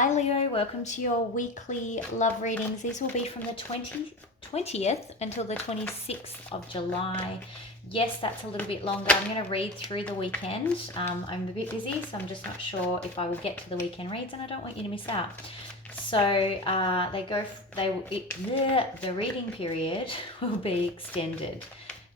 Hi Leo, welcome to your weekly love readings. These will be from the 20th until the 26th of July. Yes, that's a little bit longer. I'm going to read through the weekend. I'm a bit busy, so I'm just not sure if I will get to the weekend reads, and I don't want you to miss out. So the reading period will be extended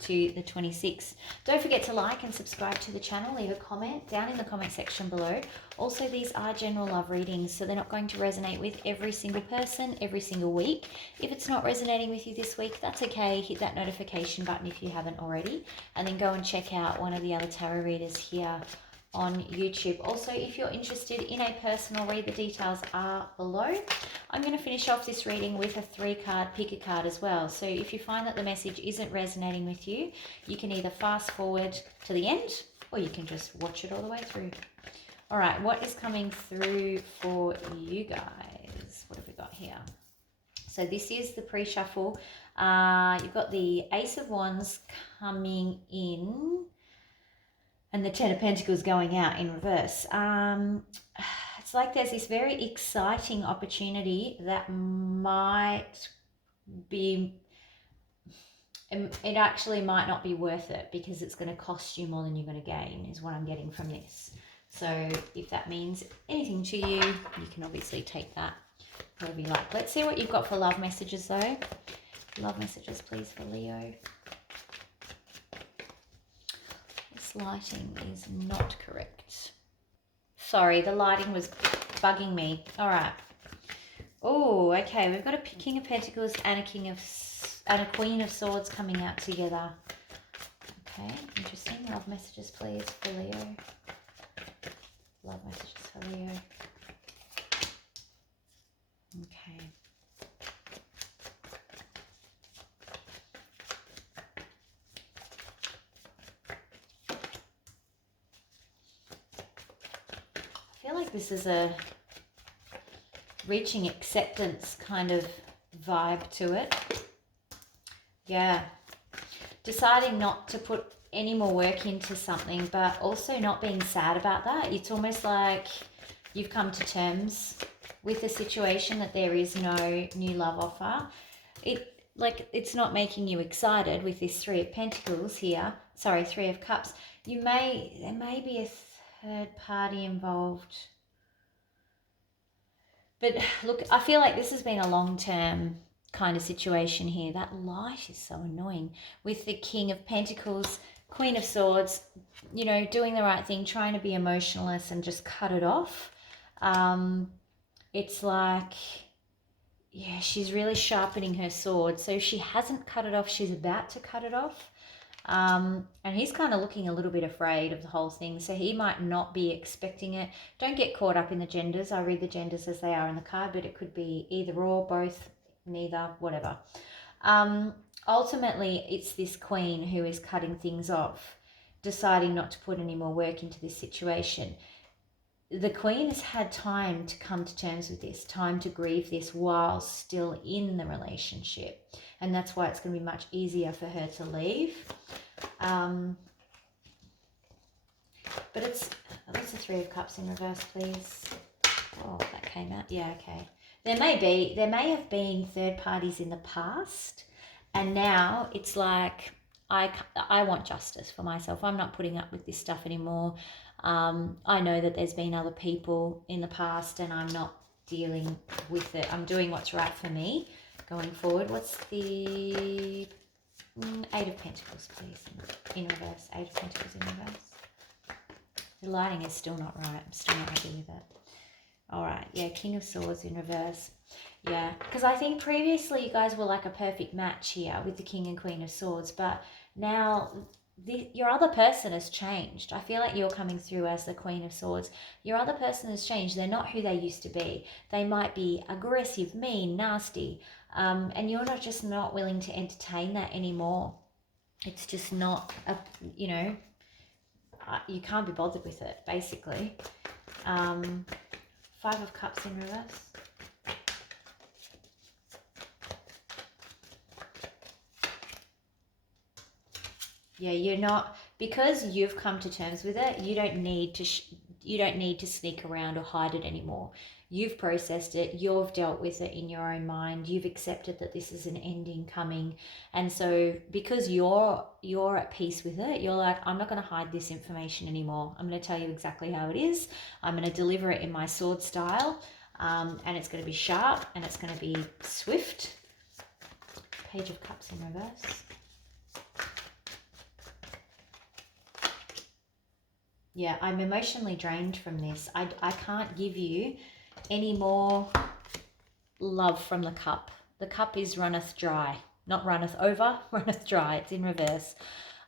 to the 26th. Don't forget to like and subscribe to the channel. Leave a comment down in the comment section below. Also, these are general love readings, so they're not going to resonate with every single person every single week. If it's not resonating with you this week, that's okay. Hit that notification button if you haven't already, and then go and check out one of the other tarot readers here on YouTube. Also, if you're interested in a personal read, the details are below. I'm going to finish off this reading with a 3-card pick a card as well. So if you find that the message isn't resonating with you, you can either fast forward to the end or you can just watch it all the way through. All right, what is coming through for you guys? What have we got here? So this is the pre-shuffle. You've got the Ace of Wands coming in and the Ten of Pentacles going out in reverse. It's like there's this very exciting opportunity that might be, it actually might not be worth it because it's going to cost you more than you're going to gain, is what I'm getting from this. So if that means anything to you, you can obviously take that whatever you like. Let's see what you've got for love messages though. Love messages, please, for Leo. This lighting is not correct. Sorry, the lighting was bugging me. All right. Oh, okay. We've got a King of Pentacles and a Queen of Swords coming out together. Okay, interesting. Love messages, please, for Leo. Love messages for Leo. Okay. I feel like this is a reaching acceptance kind of vibe to it. Yeah. Deciding not to put any more work into something, but also not being sad about that. It's almost like you've come to terms with the situation that there is no new love offer. It's not making you excited with this 3 of Pentacles here. Sorry, 3 of Cups. There may be a third party involved. But look, I feel like this has been a long-term kind of situation here. That light is so annoying. With the King of Pentacles, Queen of Swords, you know, doing the right thing, trying to be emotionless and just cut it off. It's like, yeah, she's really sharpening her sword. So if she hasn't cut it off, she's about to cut it off. And he's kind of looking a little bit afraid of the whole thing, so he might not be expecting it. Don't get caught up in the genders. I read the genders as they are in the card, but it could be either or, both, neither, whatever. Ultimately, it's this queen who is cutting things off, deciding not to put any more work into this situation. The queen has had time to come to terms with this, time to grieve this while still in the relationship. And that's why it's going to be much easier for her to leave. But it's the 3 of Cups in reverse, please. Oh, that came out. Yeah, okay. There may have been third parties in the past, and now it's like, I want justice for myself. I'm not putting up with this stuff anymore. I know that there's been other people in the past and I'm not dealing with it. I'm doing what's right for me going forward. What's the 8 of Pentacles, please, in reverse? 8 of Pentacles in reverse. The lighting is still not right. I'm still not happy with it. All right, yeah, King of Swords in reverse. Yeah, because I think previously you guys were like a perfect match here with the King and Queen of Swords, but now your other person has changed. I feel like you're coming through as the Queen of Swords. Your other person has changed. They're not who they used to be. They might be aggressive, mean, nasty, and you're just not willing to entertain that anymore. It's just not, you know, you can't be bothered with it, basically. 5 of Cups in reverse. Yeah, you're not, because you've come to terms with it, you don't need to, you don't need to sneak around or hide it anymore. You've processed it, you've dealt with it in your own mind, you've accepted that this is an ending coming. And so because you're at peace with it, you're like, I'm not going to hide this information anymore. I'm going to tell you exactly how it is. I'm going to deliver it in my sword style, and it's going to be sharp and it's going to be swift. Page of Cups in reverse. Yeah, I'm emotionally drained from this. I can't give you any more love from the cup. The cup is runneth dry. Not runneth over, runneth dry. It's in reverse.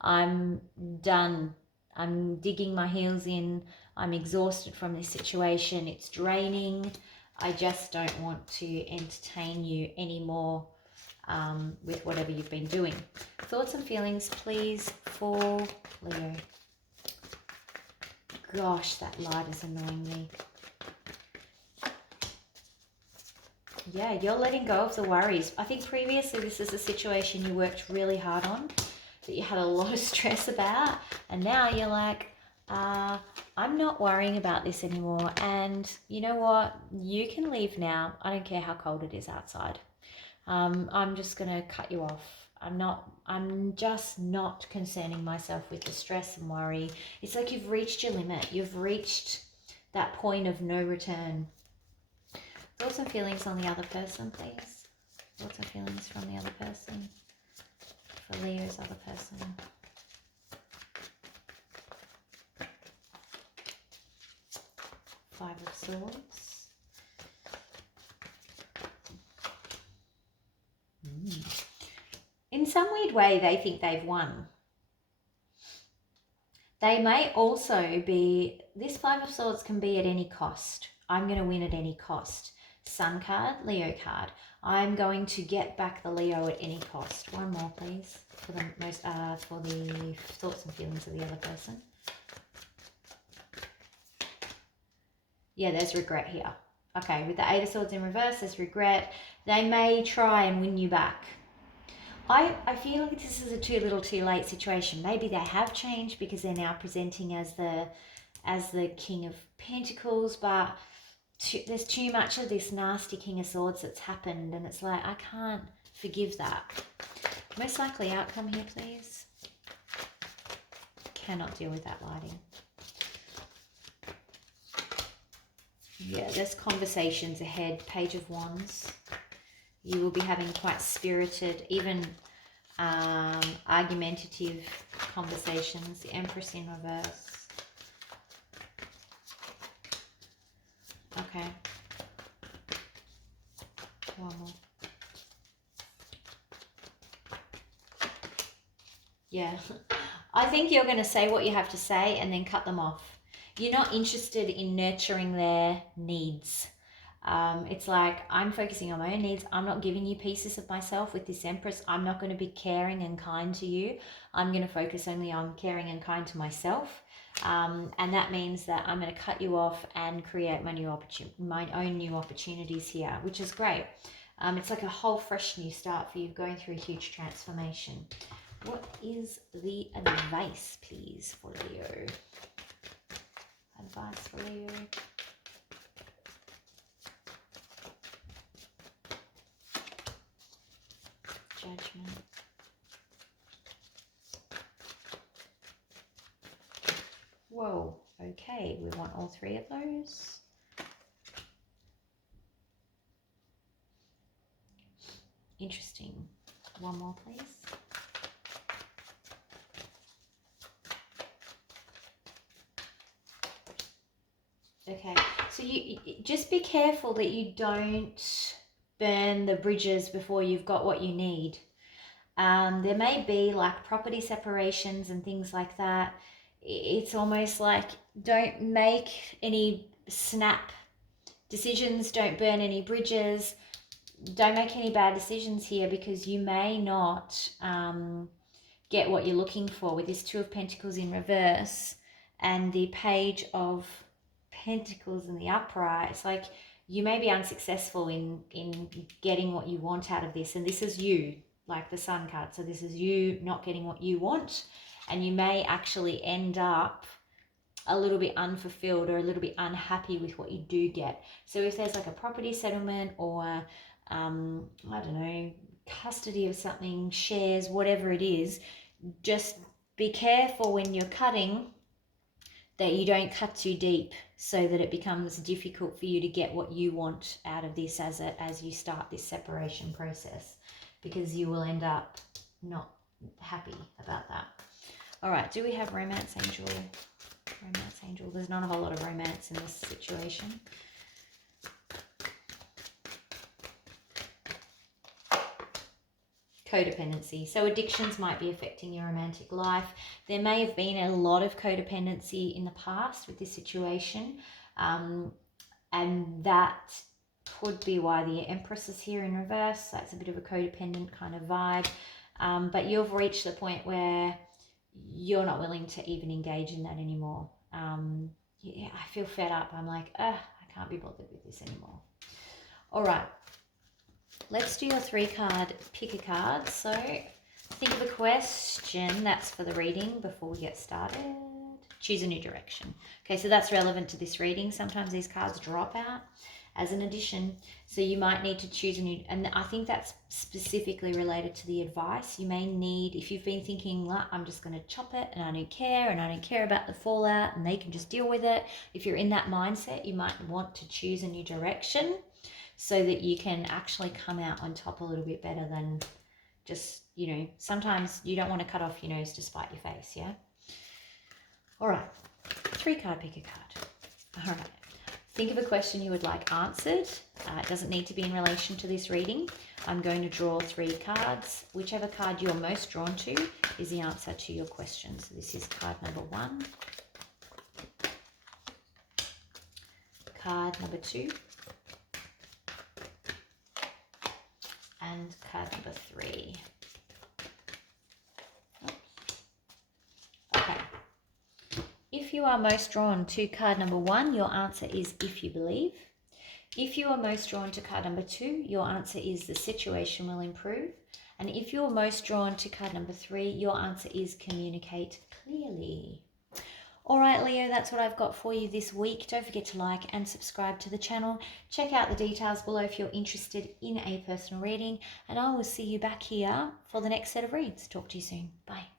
I'm done. I'm digging my heels in. I'm exhausted from this situation. It's draining. I just don't want to entertain you anymore with whatever you've been doing. Thoughts and feelings, please, for Leo. Gosh, that light is annoying me. Yeah, you're letting go of the worries. I think previously this is a situation you worked really hard on, that you had a lot of stress about, and now you're like, I'm not worrying about this anymore, and you know what? You can leave now. I don't care how cold it is outside. I'm just going to cut you off. I'm just not concerning myself with the stress and worry. It's like you've reached your limit. You've reached that point of no return. Thoughts and feelings on the other person, please. Thoughts and feelings from the other person. For Leo's other person. Five of Swords. In some weird way, they think they've won. They may also be, this Five of Swords can be at any cost. I'm going to win at any cost. Sun card, Leo card. I'm going to get back the Leo at any cost. One more, please, for the for the thoughts and feelings of the other person. Yeah, there's regret here. Okay, with the Eight of Swords in reverse, there's regret. They may try and win you back. I feel like this is a too little too late situation. Maybe they have changed because they're now presenting as the King of Pentacles, but there's too much of this nasty King of Swords that's happened, and it's like, I can't forgive that. Most likely outcome here, please. Cannot deal with that lighting. Yeah, there's conversations ahead. Page of Wands. You will be having quite spirited, even argumentative conversations. The Empress in reverse. Okay. One more. Yeah. I think you're going to say what you have to say and then cut them off. You're not interested in nurturing their needs. It's like, I'm focusing on my own needs. I'm not giving you pieces of myself with this Empress. I'm not going to be caring and kind to you. I'm going to focus only on caring and kind to myself. And that means that I'm going to cut you off and create my own new opportunities here, which is great. It's like a whole fresh new start for you, going through a huge transformation. What is the advice, please, for Leo? Advice for Leo. Judgment. Whoa, okay, we want all three of those. Interesting. One more, please. Okay, so you just be careful that you don't burn the bridges before you've got what you need. There may be like property separations and things like that. It's almost like, don't make any snap decisions, don't burn any bridges, don't make any bad decisions here, because you may not get what you're looking for with this Two of Pentacles in reverse and the Page of Pentacles in the upright. It's like you may be unsuccessful in getting what you want out of this, and this is you, like the Sun card. So this is you not getting what you want, and you may actually end up a little bit unfulfilled or a little bit unhappy with what you do get. So if there's like a property settlement or, I don't know, custody of something, shares, whatever it is, just be careful when you're cutting that you don't cut too deep so that it becomes difficult for you to get what you want out of this as you start this separation process, because you will end up not happy about that. All right, do we have romance angel? Romance angel. There's not a whole lot of romance in this situation. Codependency. So addictions might be affecting your romantic life. There may have been a lot of codependency in the past with this situation, and that could be why the Empress is here in reverse. That's a bit of a codependent kind of vibe, but you've reached the point where you're not willing to even engage in that anymore. Yeah, I feel fed up. I'm like, I can't be bothered with this anymore. All right. Let's do your 3-card pick a card. So think of a question that's for the reading before we get started. Choose a new direction. Okay, so that's relevant to this reading. Sometimes these cards drop out as an addition. So you might need to choose a new, and I think that's specifically related to the advice. You may need, if you've been thinking, well, I'm just going to chop it and I don't care about the fallout and they can just deal with it. If you're in that mindset, you might want to choose a new direction, so that you can actually come out on top a little bit better than just, you know, sometimes you don't want to cut off your nose to spite your face, yeah? All right, 3-card pick a card. All right, think of a question you would like answered. It doesn't need to be in relation to this reading. I'm going to draw 3 cards. Whichever card you're most drawn to is the answer to your question. So this is card number 1, card number 2, and card number 3. Oops. Okay. If you are most drawn to card number 1, your answer is if you believe. If you are most drawn to card number 2, your answer is the situation will improve. And if you're most drawn to card number 3, your answer is communicate clearly. All right, Leo, that's what I've got for you this week. Don't forget to like and subscribe to the channel. Check out the details below if you're interested in a personal reading, and I will see you back here for the next set of reads. Talk to you soon. Bye.